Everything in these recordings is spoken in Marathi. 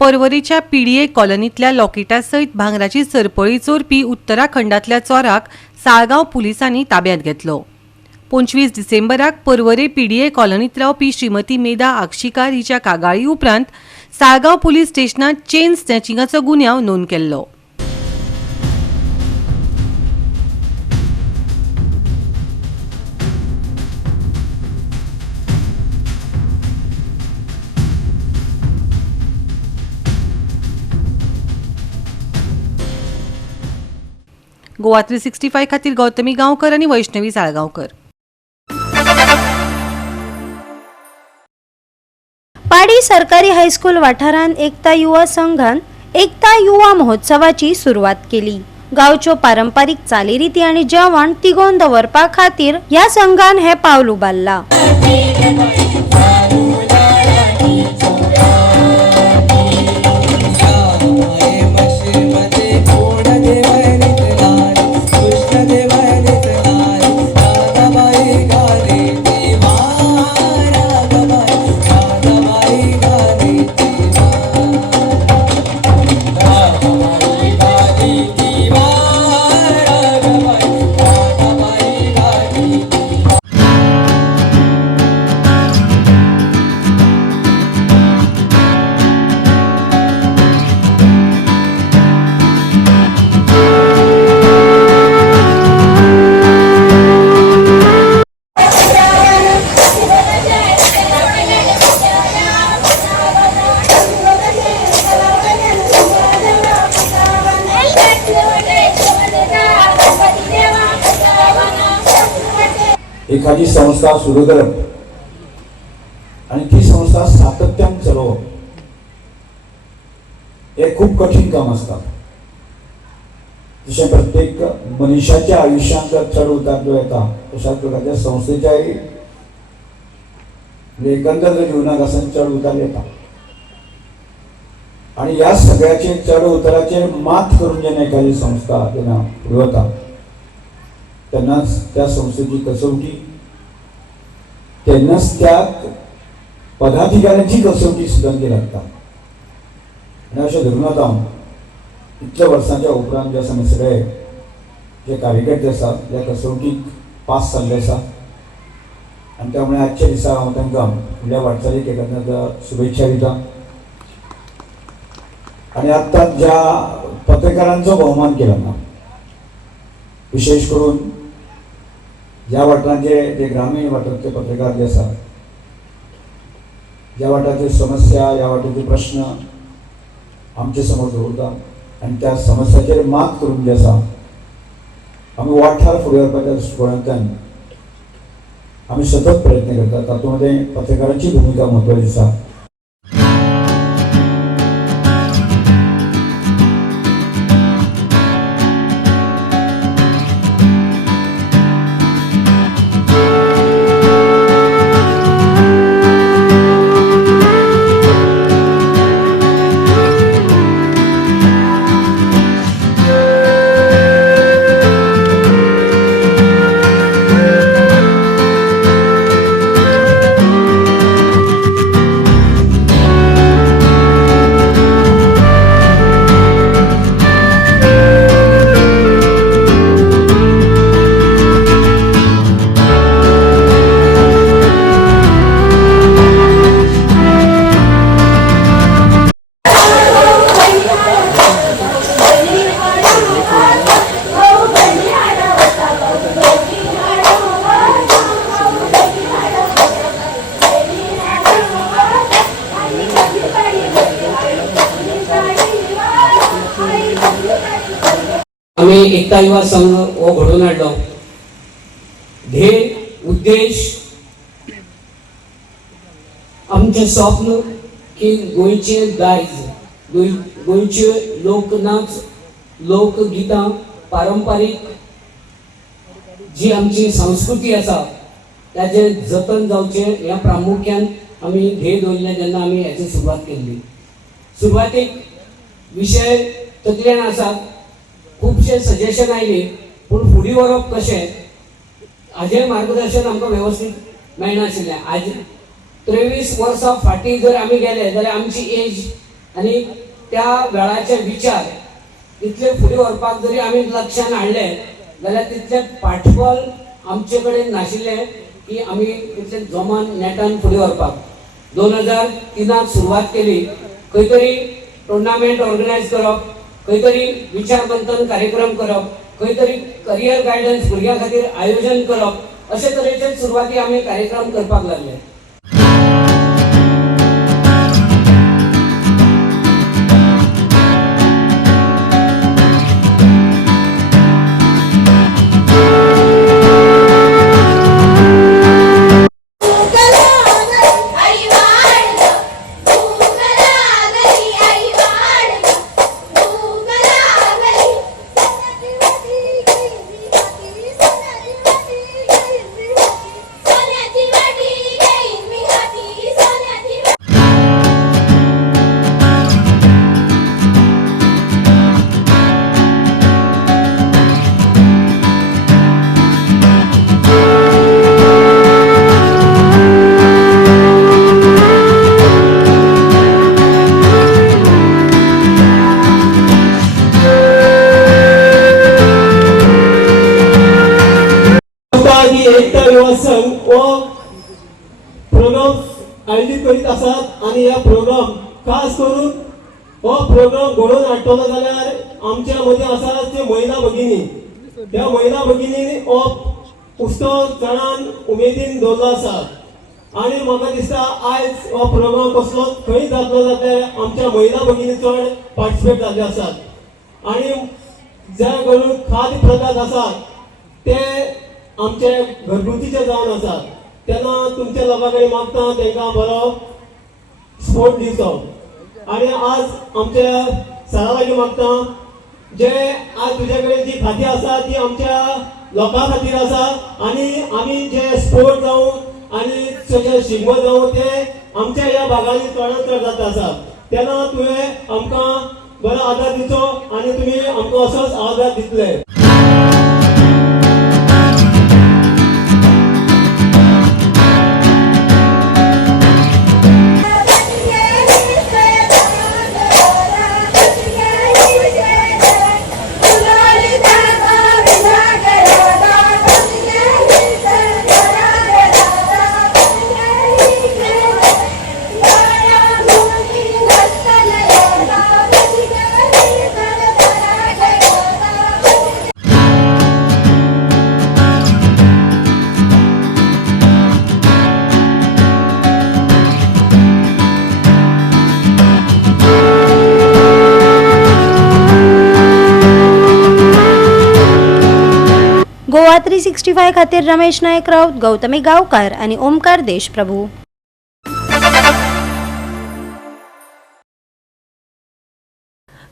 पर्वरीच्या पीडीए कॉलनीतल्या लॉकेटा सयत भांगराची सरपळी चोरपी उत्तराखंडातल्या चोराक साळगांव पुलिसांनी ताब्यात घेतलो। 25 डिसेंबराक पर्वरे पीडीए कॉलनीत रावपी श्रीमती मेधा आगशीकार हिच्या कागाळी उपरांत साळगांव पुलीस स्टेशनात चेन स्नॅचिंगाचो गुन्यांव नोंद केल्लो। गोवा 365 खातीर गौतमी गांवकर आणि वैष्णवी साळगांवकर। पाडी सरकारी हायस्कूल वाठारांत एकता युवा संघान एकता युवा महोत्सवाची सुरवात केली। गांवच्यो पारंपारीक चालीरीती आणि जेवण तिगोवन दवरपा खातीर ह्या संघान हे पावल उबारला। एखादी संस्था सुरू करप आणि ती संस्था सातत्यान चलोवप हे खूप कठीण काम असता। जशें प्रत्येक मनशाच्या आयुष्यांत चढ उतार जो येता तशाच प्रकारच्या संस्थेच्याय एकंदर जीवनाक आसन चढ उतार येता आणि या सगळ्याचे चढ उताराचेर मात करून जेन्ना एखादी संस्था जेन्ना फुडें वता तेन्नाच त्या संस्थेची कसोटी तेन्नाच त्या पदाधिकाऱ्यांची कसोटी सुद्दां ती लागता। आनी अशें धरून आतां इतल्या वर्सांच्या उपरांत जे आसा सगळे जे कार्यकर्ते आसात त्या कसोटीक पास जाल्ले आसा आनी त्यामुळे आजच्या दिसा हांव तांकां फुडल्या वाटचालीक एकंदर शुभेच्छा दिता। आनी आतां ज्या पत्रकारांचो भोवमान केला ना विशेष करून ज्या वाठारांचे जे ग्रामीण वाठारांतले पत्रकार जे आसात ज्या वाठारांची समस्या ह्या वाठाराचे प्रश्न आमचे समोर दवरता आनी त्या समस्याचेर मात करून जे आसा आमी वाठार फुडें व्हरपाच्या दृश्टिकोनांतल्यान आमी सतत प्रयत्न करतात। तातूंत पत्रकारांची भुमिका म्हत्वाची आसा। आम्ही एकता युवा संघ हो घडून हाडलो। ध्येय उद्देश आमचे स्वप्न की गोंयचे दायज गोंयचे लोकनाच लोकगितां पारंपारीक जी आमची संस्कृती आसा त्याचे जतन जावचे ह्या प्रामुख्यान आमी ध्येय दवरले। जेन्ना आमी हेची सुरवात केल्ली सुरवातेक विषय तकलेन आसा खूबशे सजेशन आयले पूण फुडें व्हरप कशें हाजें मार्गदर्शन आमकां वेवस्थीत मेळनाशिल्लें। आज 23 वर्सां फाटीं जर आमी गेले जाल्यार आमची एज आणि त्या वेळाचे विचार इतले फुडें व्हरपाक जरी आमी लक्षान हाडले जाल्यार तितले पाठबळ आमचे कडेन नाशिल्ले की आमी तितले जोमान नेटान फुडें व्हरपाक 2003 सुरवात केली. खंय तरी टुर्नामेंट ऑर्गनायज करप, खंय तरी विचार मंथन कार्यक्रम करप, खंय तरी करियर गायडन्स भुरग्यां खातीर आयोजन करप, अशे तरेचे सुरवाती आमी कार्यक्रम करपाक लागले. एकता युवा संघ व प्रोग्राम आयोजित करीत असतात आणि या प्रोग्राम खास करून हो प्रोग्राम घडोवन हाडटलो जाल्यार आमच्या मदीं आसा ते महिला भगिनी. त्या महिला भगिनींनी हो उत्सव चडान उमेदीन दवरलो आसा आणि म्हाका दिसता आयज हो प्रोग्राम कसलो खंय जातलो जाल्यार आमच्या महिला भगिनी चड पार्टिसिपेट जाल्ले आसात आणि जे करून खाद्य पदार्थ आसात ते आमचे घरगुतीचे जावन आसात. तेन्ना तुमच्या लोकां कडेन मागता तांकां बरो स्पोर्ट दिवचो आणि आज आमच्या सरा लागीं मागता जे आज तुजे कडेन जी खातीं आसा ती आमच्या लोकां खातीर आसा आणि आमी जे स्पोर्ट जावं आनी जे शिगमो जावं ते आमच्या ह्या भागांनी चडांत चड जाता आसा. तेन्ना तुवें आमकां बरो आदार दिवचो आणि तुमी आमकां असोच आदार दितले. गोवा 365 खातीर रमेश नायक राऊत, गौतमी गावकार आणि ओमकार देशप्रभू.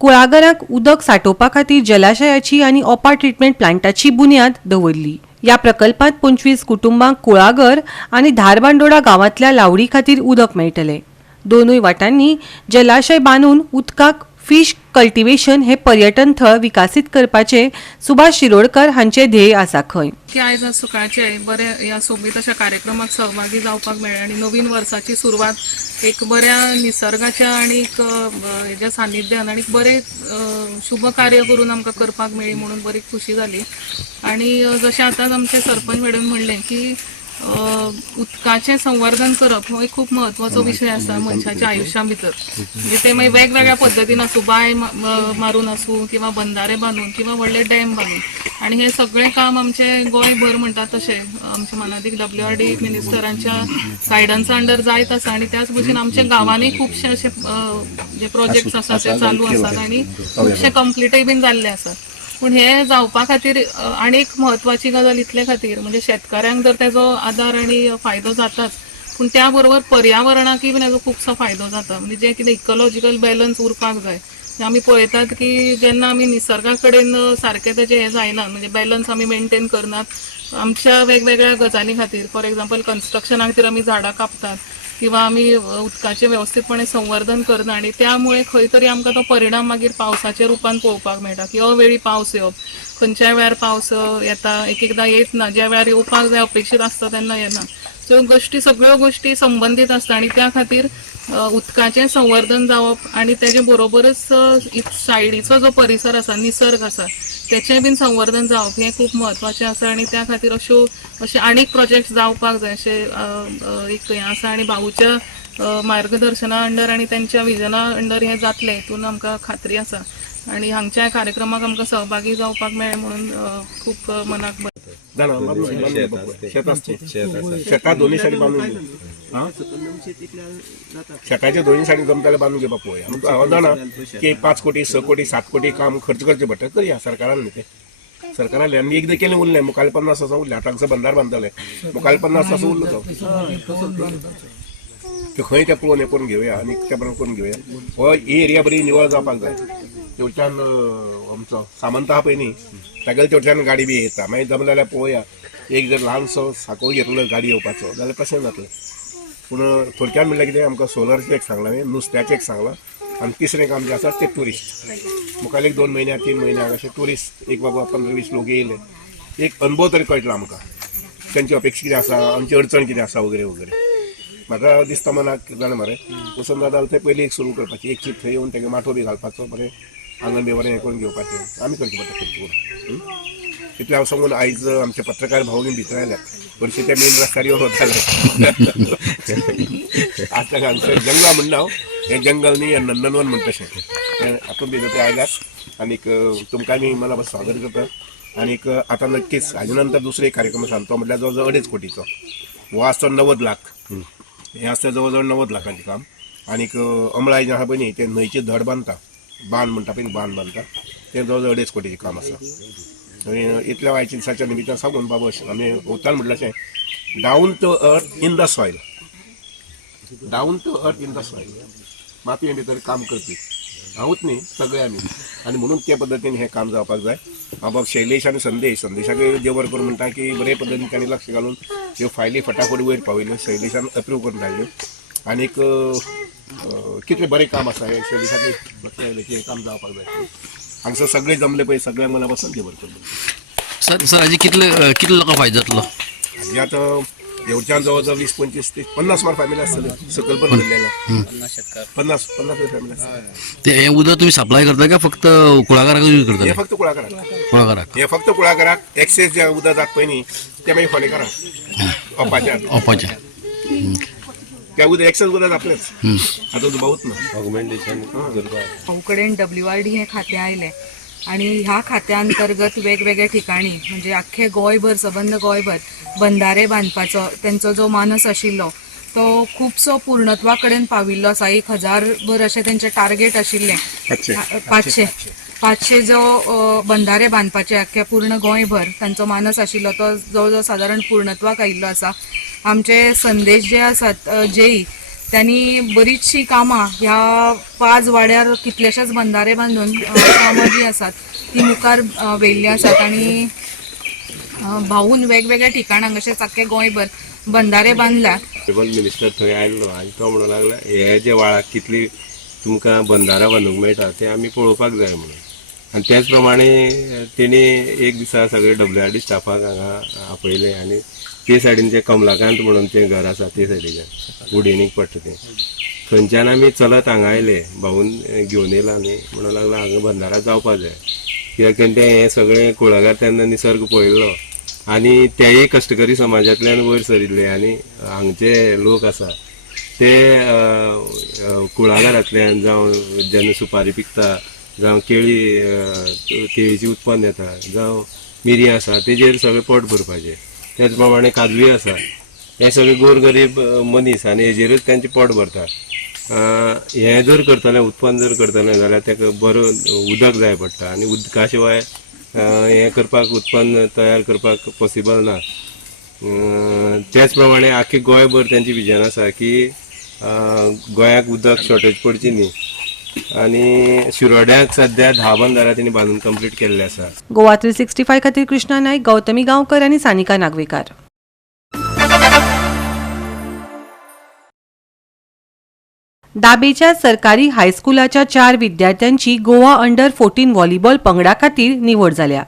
कुळागरांक उदक साठोवपा खातीर जलाशयाची आनी ओपा ट्रीटमेंट प्लांटाची बुन्याद दवरली. या प्रकल्पात 25 कुटुंबांक कुळागर आनी धारबांदोडा गांवांतल्या लावडी खातीर उदक मेळटले. दोनूय वाटांनी जलाशय बांदून उदकाक फिश कल्टिवेशन हे पर्यटन थळ विकसीत करपाचे सुभाष शिरोडकर हांचे ध्येय आसा. खंय की आयज सकाळचे बरे ह्या सोबीत अशा कार्यक्रमाक सहभागी जावपाक मेळ्ळें आणि नवीन वर्साची सुरवात एक बऱ्या निसर्गाच्या आणि एक हेच्या सानिध्यान आणि बरे शुभ कार्य करून आमकां करपाक मेळ्ळी म्हणून बरी खुशी जाली. आणि जशें आतां आमचे सरपंच मॅडम म्हणलें की उदकाचें संवर्धन करप हो एक खूप महत्वाचो विषय आसा मनशाच्या आयुश्या भितर. म्हणजे ते मागीर वेगवेगळ्या पद्दतीन आसूं, बांय मारून आसूं किंवा बंधारे बांदून किंवा व्हडले डॅम बांदून. आणि हे सगळें काम आमचे गोंयभर म्हणटात तशें आमचे मानाधीक WRD मिनिस्टरांच्या गायडन्सा अंडर जायत आसा आणि त्याच भशेन आमच्या गांवांनी खुबशे अशे जे प्रोजेक्ट्स आसा ते चालू आसात आणि खुबशे कंप्लीटय बीन जाल्ले आसात. पूण हे जावपा खातीर आनी एक म्हत्वाची गजाल इतले खातीर म्हणजे शेतकऱ्यांक जर तेजो आदार आनी फायदो जाताच पूण त्या बरोबर पर्यावरणाकय बीन हेजो खुबसो फायदो जाता. म्हणजे जे कितें इकॉलॉजिकल बॅलन्स उरपाक जाय आमी पळयतात की जेन्ना आमी निसर्गा कडेन सारकें तेजें हें जायना म्हणजे बॅलन्स आमी मेंटेन करनात आमच्या वेगवेगळ्या गजाली खातीर. फॉर एग्जाम्पल कन्स्ट्रक्शना खातीर आमी झाडां कापतात किंवा आमी उदकाचें वेवस्थीतपणे संवर्धन करना आणि त्यामुळे खंय तरी आमकां तो परिणाम मागीर पावसाच्या रुपान पळोवपाक मेळटा की अवेळी पावस येवप, खंयच्याय वेळार पावस येता, एक एकदां येत ना, ज्या वेळार येवपाक जाय अपेक्षीत आसता तेन्ना येना. ह्यो गोष्टी सगळ्यो गोष्टी संबंधित आसता आनी त्या खातीर उदकाचें संवर्धन जावप आनी तेजे बरोबरच सायडीचो जो परिसर आसा, निसर्ग आसा तेचें बीन संवर्धन जावप हें खूब म्हत्वाचें आसा आनी त्या खातीर अशे आनीक प्रोजेक्ट जावपाक जाय अशें एक हें आसा आनी भाऊच्या मार्गदर्शना अंडर आनी तेंच्या विजना अंडर हें जातलें हितून आमकां खात्री आसा आनी हांगच्या कार्यक्रमाक आमकां सहभागी जावपाक मेळ्ळें म्हणून खूब मनाक शेतात दोन्ही साईड बांधून घेऊ. शेताच्या दोन्ही साईड जमताले बांधून घेवपाक पळोवया. आमकां हांव जाणा की 5 कोटी 6 कोटी 7 कोटी काम खर्च करचे पडटा. करया सरकारान न्ही ते सरकारान आमी एकदां केलें उरलें. मुखावेलें 50 आसा उरलें. आतां बंदार बांदताले मुखावेलें 50 आसा उरलो तो ते खंय ते पळोवन हें करून घेवया आनी त्या प्रमाणे करून घेवया. हो ही एरिया बरी निवळ जावपाक जाय. तेवच्यान आमचो सामंत आहा पळय न्ही तागेले तेवच्यान गाडी बी येता. मागीर जमलें जाल्यार पळोवया एक जर ल्हानसो साको घेतलो गाडी येवपाचो जाल्यार कशें जातलें. पूण थोडक्यान म्हणल्यार कितें आमकां सोलरचें एक सांगलां हांवें, नुस्त्याचें एक सांगलां आनी तिसरें काम जें आसा तें ट्युरिस्ट. मुखावेलें एक 2 म्हयन्या 3 म्हयन्याक अशें ट्युरिस्ट एक बाबा 15-20 लोक येयले एक अनुभव तरी कळटलो आमकां तेंची अपेक्षा कितें आसा, आमची अडचण कितें आसा वगैरे वगैरे. म्हाका दिसता मनाक जाणा मरे वचून जाता थंय पयलीं एक सुरू करपाची एक चीप थंय येवन तेगे माठो बी घालपाचो बरें आंगण बी बरें हें करून घेवपाचें आमी करचें पडटा खर्च करून. इतलें हांव सांगून आयज आमचे पत्रकार भाऊ बीन भितर आयल्यात. हरशीं ते मेन रस्त्यार येवन वताले. आतां हांगसर जंगला म्हणना हांव हें जंगल न्ही हें नंदनवन म्हणटा तशें हातूंत भितर ते आयल्यात आनीक तुमकां आमी मला स्वागत करता. आनीक आतां नक्कीच हाजे नंतर दुसरो एक कार्यक्रम आसा तो म्हटल्यार जवळ जवळ 2.5 कोटीचो. हो आसता 90 लाख हें आसता जवळ जवळ 90 लाखांचें काम. आनीक अमळाय जें आहा पळय न्ही तें न्हंयची धड बांदता बांद म्हणटा पळय बांद बांदता तें जवळ जवळ 2.5 कोटीचें काम आसा. आनी इतल्या वायट दिसाच्या निमित्तान सांगून बाबा आमी वतान म्हटलें down to earth in the soil. Down to earth in the soil मातये भितर काम करपी हांवूच न्ही सगळे आमी. आनी म्हणून ते पद्दतीन हें काम जावपाक जाय. हांव बाबा शैलेश आनी संदेशाकूय देव बरें करून म्हणटा की बरे पद्दतीन तांणी लक्ष घालून ह्यो फायली फटाफट वयर पावयल्यो. शैलेशान अप्रूव करून धाडल्यो. आनीक कितलें बरें काम आसा हें शैलेशाकूय लक्ष घाललें की हें काम जावपाक जाय. हांगसर सगळे जमले पळय सगळ्यांक मना पासून देव बरें करून. सर हाजी कितले लोकांक फायदो जातलो. हाजी आतां येवच्यान जवळ जवळ 20-25 ते 50 सुमार फॅमिली आसतले सकयल पण भरलेल्या 50 फॅमिली आसतले. ते हें उदक तुमी सप्लाय करता काय फक्त कुळागराक यूज करता. हे फक्त कुळागराक हे फक्त कुळागराक एक्सेस जें उदक जाता पळय न्ही तें मागीर फोंडेकाराक ओपाच्या त्या उदक एक्सेस उदक जातलेंच. आतां दुबावूच ना ऑगमेंटेशन भाऊ कडेन WRD हें खातें आयलें आणि ह्या खात्यांतर्गत वेगवेगळ्या ठिकाणी म्हणजे अख्खे गोंयभर सबंद गोंयभर बंधारे बांदपाचो तेंचो जो मानस आशिल्लो तो खुबसो पूर्णत्वा कडेन पाविल्लो आसा. 1000 भर अशें तेंचें टार्गेट आशिल्लें. 500 जो बंधारे बांदपाचे अख्ख्या पूर्ण गोंयभर तांचो मानस आशिल्लो तो जवळ जवळ सादारण पूर्णत्वाक आयिल्लो आसा. आमचे संदेश जे आसात जेई त्यांनी बरीचशी कामां ह्या 5 वाड्यार कितलेशेच बंधारे बांधून कामां जी आसात ती मुखार व्हेल्ली आसात. आनी भाऊन वेगवेगळ्या ठिकाणांक अशेंच अख्खे गोंयभर बंधारे बांदल्या. मिनिस्टर थंय आयल्लो आनी तो म्हणूंक लागला हे जे वाळाक कितली तुमकां बंधारा बांदूंक मेळटा ते आमी पळोवपाक जाय म्हणून. आनी त्याच प्रमाणे तेणी एक दिसा सगळे WRD स्टाफाक हांगा आपयले आनी ते सायडीन ते कमलाकांत म्हणून तें घर आसा ते सायडीच्यान उडेनीक पडटा तें थंयच्यान आमी चलत हांगा आयले. भाऊन घेवन येयला आनी म्हणूंक लागला हांगा बंधारा जावपा जाय कित्याक तेणें हें सगळें कुळागर तेन्ना निसर्ग पळयल्लो आनी तेय कश्टकरी समाजांतल्यान वयर सरिल्ले आनी हांगचे लोक आसा ते कुळागरांतल्यान जावं जेन्ना सुपारी पिकता जावं केळीची उत्पन्न येता जावं मिरयां आसा तेजेर सगळें पोट भरपाचें. त्याच प्रमाणे काजवी आसा हे सगळे गोरगरीब मनीस आनी हेजेरूच तांचें पोट भरता. हें जर करतलें उत्पन्न जर करतलें जाल्यार ताका बरो उदक जाय पडटा आनी उदका शिवाय हें करपाक उत्पन्न तयार करपाक पॉसिबल ना. त्याच प्रमाणे आख्खे गोंयभर तेंची विजन आसा की गोंयाक उदक शॉर्टेज पडची न्ही आनी शिरोड्याक सध्या 10 बंधारा तेणी बांदून कंप्लीट केल्ले आसा. गोवा 365 खातीर कृष्णा नायक, गौतमी गांवकर आनी सानिका नागवेकार. दाबेच्या सरकारी हायस्कुलाच्या 4 विद्यार्थ्यांची गोवा अंडर 14 व्हॉलीबॉल पंगडा खातीर निवड जाल्या.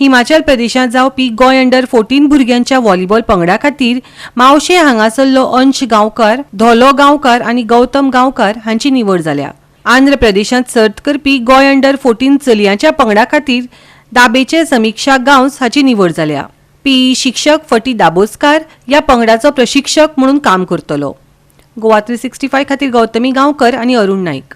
हिमाचल प्रदेशांत जावपी गोंय अंडर 14 भुरग्यांच्या व्हॉलीबॉल पंगडा खातीर मावशे हांगासरलो अंश गांवकार, धोलो गांवकार आनी गौतम गांवकार हांची निवड जाल्या. आंध्र प्रदेशांत सर्त करपी गोंय अंडर 14 चलयांच्या पंगडा खातीर दाबेचे समीक्षा गांवस हाची निवड जाल्या. पीई शिक्षक फटी दाबोस्कार ह्या पंगडाचो प्रशिक्षक म्हणून काम करतलो. गोवा 365 खातीर गौतमी गांवकर आनी अरुण नाईक.